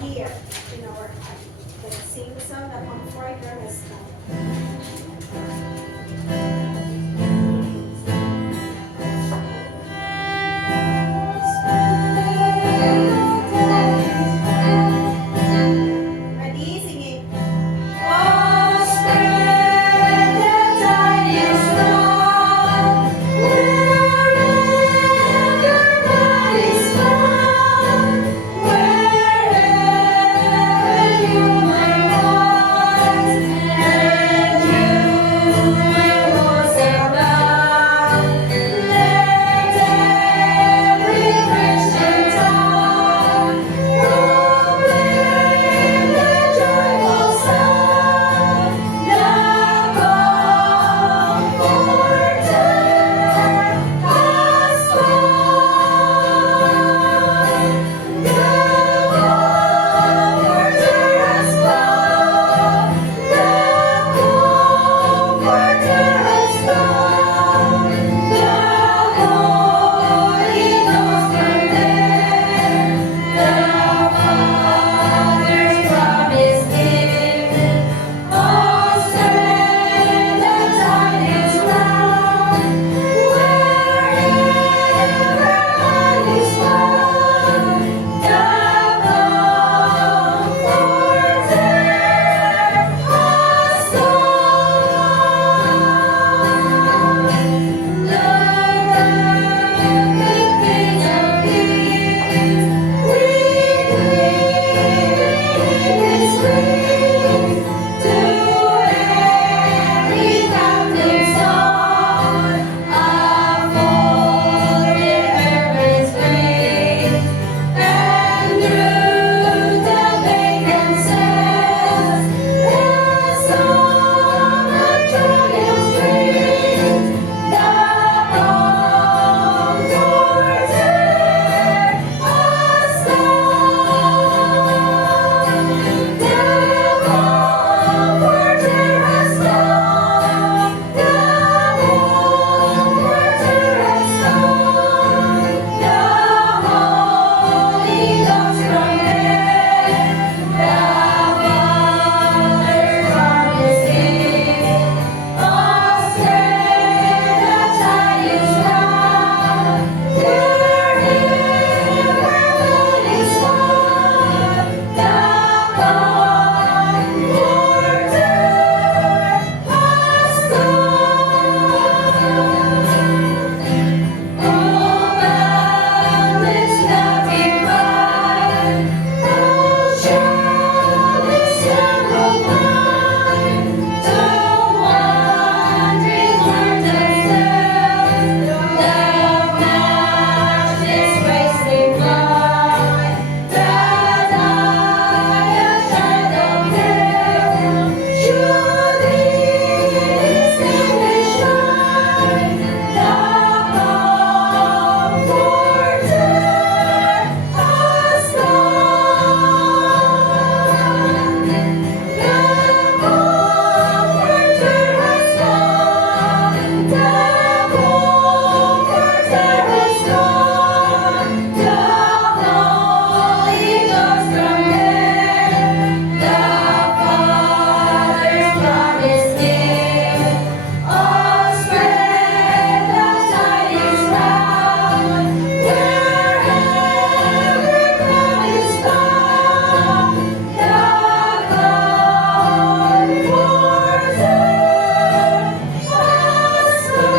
here in our heart. Let's sing the song that Comforter has come. Ready? Singing. Oh, spread the tidings loud, wherever God is found, wherever you may want, and you may was about. Let every Christian tongue proclaim the joyful sound, the Comforter has come. The Comforter has come. The Comforter has come. The Holy Ghost from there, the Father's promise given. Oh, spread the tidings round, wherever God is found, the Comforter has come. The King of Kings, we breathe His wings to every captive soul, unfolded heaven's grace, and through the vacant cells, the song of triumphs rings. The Comforter has come. The Comforter has come. The Comforter has come. The Holy Ghost from heaven, the Father's promise given. Oh, spread the tidings round, wherever God is found, the Comforter has come. Oh, boundless love divine, how shall this love proclaim to wandering hearts that stand, the matchless grace divine, that I, a child of heaven, should distinguish shine. The Comforter has come. The Comforter has come. The Comforter has come. The Holy Ghost from heaven, the Father's promise given. Oh, spread the tidings round, wherever God is found, the Comforter has come.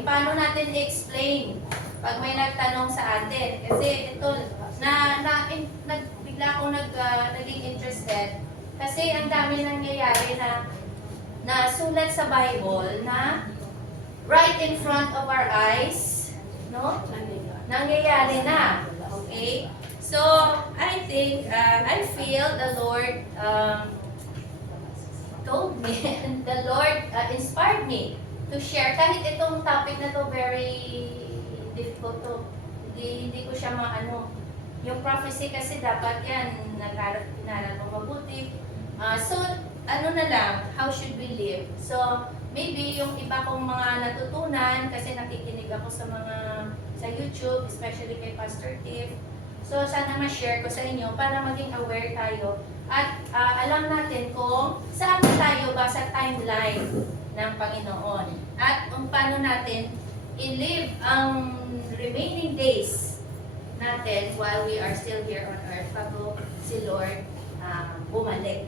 Paano natin i-explain pag may nagtanong sa atin? Kasi ito, bigla akong naging interested. Kasi ang dami nangyayari na sulat sa Bible na right in front of our eyes, no? Nangyayari na. Okay? So, I think, I feel the Lord told me, and the Lord inspired me to share. Kahit itong topic na to very difficult to, hindi ko siya maano. Yung prophecy kasi dapat yan, nag-aral mo mabuti. So, ano na lang, how should we live? So, maybe yung iba kong mga natutunan, kasi nakikinig ako sa YouTube, especially kay Pastor Tiff, So, sana ma-share ko sa inyo para maging aware tayo at alam natin kung saan tayo ba sa timeline ng Panginoon at kung paano natin i-live ang remaining days natin while we are still here on earth bago si Lord bumalik.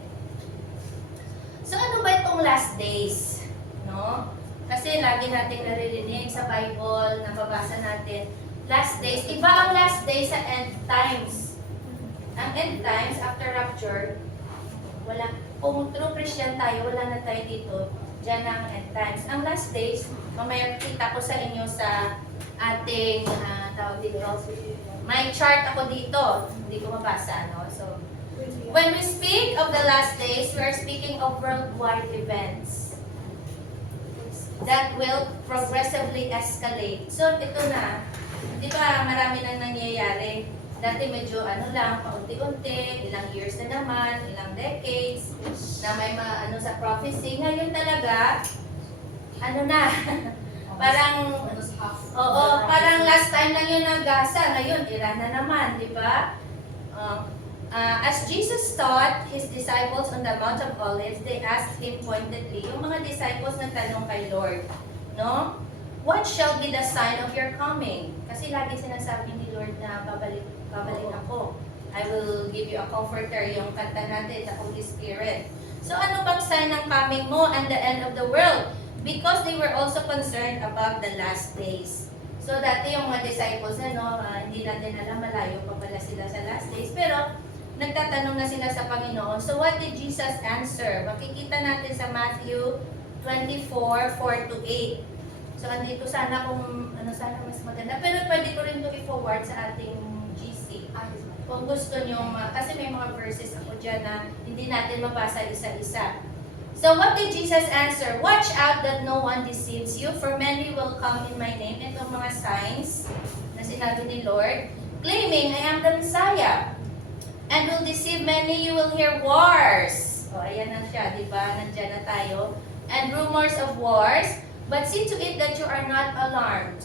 So, ano ba itong last days? No? Kasi lagi nating naririnig sa Bible, nababasa natin, last days. Iba ang last days sa end times. Ang end times, after rapture, wala. Kung true Christian tayo, wala na tayo dito. Diyan ang end times. Ang last days, mamaya kita ko sa inyo sa ating, tawag dito, may chart ako dito. Hindi ko mabasa, no? So, when we speak of the last days, we are speaking of worldwide events that will progressively escalate. So, ito na. Di ba, marami nang nangyayari. Dati medyo lang, paunti-unti, ilang years na naman, ilang decades, na may sa prophecy. Ngayon talaga, na, parang, parang last time lang yun nag-gasa. Ngayon, Iran na naman, di ba? As Jesus taught his disciples on the Mount of Olives, they asked him pointedly, yung mga disciples nagtanong kay Lord, no? What shall be the sign of your coming? Kasi lagi sinasabi ni Lord na babalik ako. I will give you a comforter, yung kanta natin, the Holy Spirit. So ano bang sign ng coming mo and the end of the world? Because they were also concerned about the last days. So dati yung mga disciples hindi natin alam, malayo pa pala sila sa last days. Pero nagtatanong na sila sa Panginoon. So what did Jesus answer? Makikita natin sa Matthew 24:4-8. So, andito sana kung sana mas maganda. Pero pwede ko rin ito i-forward sa ating GC. Kung gusto nyo, kasi may mga verses ako dyan na hindi natin mabasa isa-isa. So, what did Jesus answer? Watch out that no one deceives you, for many will come in my name. Itong mga signs na sinabi ni Lord, claiming, I am the Messiah. And will deceive many, you will hear wars. O, ayan na siya, di ba? Nandiyan na tayo. And rumors of wars. But see to it that you are not alarmed.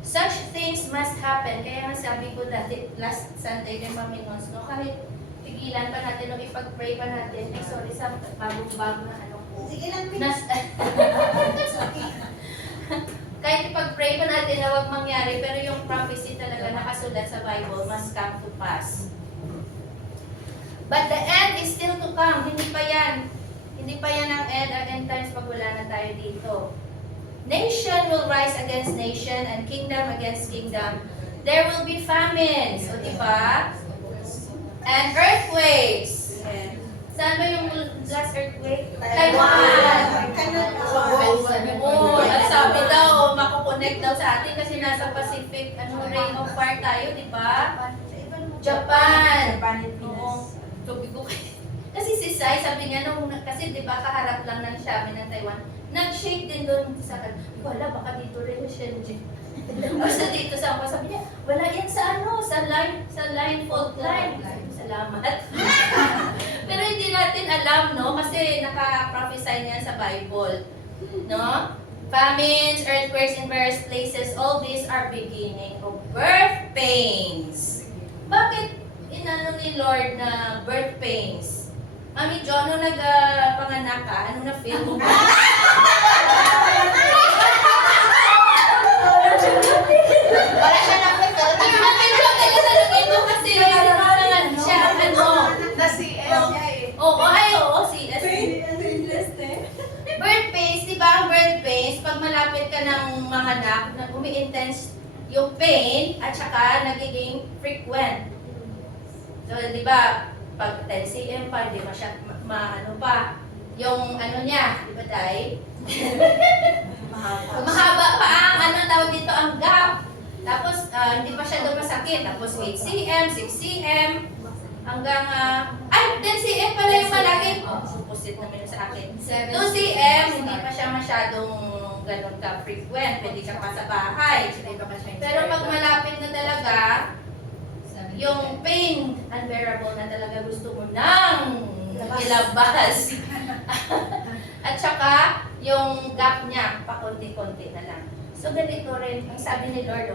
Such things must happen. Kaya nga sabi ko dati, last Sunday din Mamingos, no? Kahit pigilan pa natin o ipag-pray pa natin, sorry sa bagong-bago na ko. Sige lang, Kahit ipag-pray pa natin na huwag mangyari, pero yung prophecy talaga nakasulat sa Bible must come to pass. But the end is still to come. Hindi pa yan. Hindi pa yan ang end times pag wala na tayo dito. Nation will rise against nation and kingdom against kingdom. There will be famines. O diba? And earthquakes. Saan ba yung last earthquake? Taiwan. At sabi daw, makukonect daw sa atin kasi nasa Pacific, ring of fire tayo, diba? Japan. Oo. Sabi ko kasi si Sai, sabi niya, kasi di ba kaharap lang ng Xiamen ng Taiwan, nag-shake din doon sa akin. Wala, baka dito rin yung Shenzhen. Basta dito sa ako, sabi niya, wala yan sa sa line, fault line. Salamat. Pero hindi natin alam, no? Kasi naka-prophesy niya sa Bible. No? Famines, earthquakes in various places, all these are beginning of birth pains. Bakit inano ni Lord na birth pains? Mami Jo, nung nagpanganak ka, ano na feel mo ba? Wala siya na quick. Mami Jo, talaga mo kasi siya Na CS niya eh. Oo, CS. Birth pains, di ba ang birth pains, pag malapit ka ng manganak, umi-intense yung pain at saka nagiging frequent. So, di ba, pag 10 cm pa, hindi pa. Yung niya, di ba tayo? Mahaba pa ang, tawag dito, ang gap. Tapos, hindi pa siya doon masakit. Tapos, 8 cm, 6 cm, hanggang, 10 cm pala yung malaki. Opposite naman yun sa akin. 2 cm, hindi pa siya masyadong ganun ka-frequent. Pwede ka pa sa bahay. Pero pag malapit na talaga, yung pain, unbearable na talaga, gusto mo nang ilabas. At saka, yung gap niya, pakunti-kunti na lang. So, ganito rin, ang sabi ni Lord,